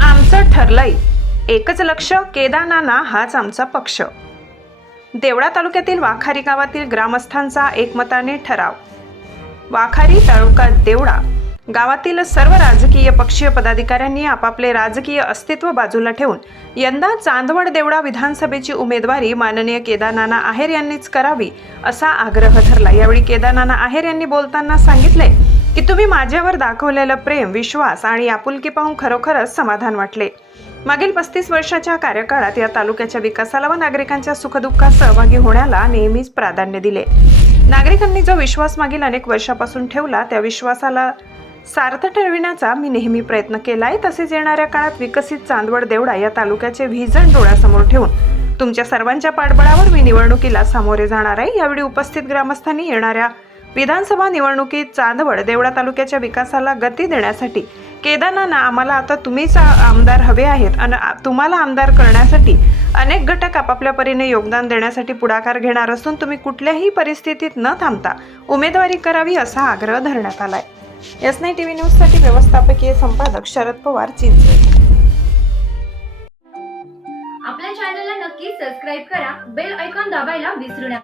आमचं ठरलंय. एकच लक्ष केदारनाना हाच आमचा पक्ष. देवळा तालुक्यातील वाखारी गावातील ग्रामस्थांचा एकमताने ठराव. वाखारी तालुका देवळा गावातील सर्व राजकीय पक्षीय पदाधिकाऱ्यांनी आपापले राजकीय अस्तित्व बाजूला ठेवून यंदा चांदवड देवळा विधानसभेची उमेदवारी माननीय केदारनाना आहेर यांनीच करावी असा आग्रह धरला. यावेळी केदारनाना आहेर यांनी बोलताना सांगितले की तुम्ही माझ्यावर दाखवलेलं प्रेम विश्वास आणि आपुलकी पाहून खरोखरच समाधान वाटले. मागील पस्तीस वर्षाच्या कार्यकाळात या तालुक्याच्या विकासाला व नागरिकांच्या सुखदुःखात सहभागी होण्याला नेहमीच प्राधान्य दिले. नागरिकांनी जो विश्वास मागील अनेक वर्षापासून ठेवला त्या विश्वासाला सार्थ ठरविण्याचा मी नेहमी प्रयत्न केलाय. तसेच येणाऱ्या काळात विकसित चांदवड देवडा या तालुक्याचे व्हिजन डोळ्यासमोर ठेवून तुमच्या सर्वांच्या पाठबळावर मी निवडणुकीला सामोरे जाणार आहे. यावेळी उपस्थित ग्रामस्थांनी येणाऱ्या विधानसभा निवडणुकीत चांदवड देवळा तालुक्याच्या विकासाला गती देण्यासाठी केदारनाना आम्हाला आता तुम्हीच आमदार हवे आहेत आणि तुम्हाला आमदार करण्यासाठी अनेक घटक आपापल्या परीने योगदान देण्यासाठी पुढाकार घेणार असून तुम्ही कुठल्याही परिस्थितीत न थांबता उमेदवारी करावी असा आग्रह धरण्यात आलाय. एस नाही टी व्ही न्यूजसाठी व्यवस्थापकीय संपादक शरद पवार चिंचवे आपल्या चॅनलला नक्की सबस्क्राईब करा बेल ऐकॉन दाबायला विसरू नका.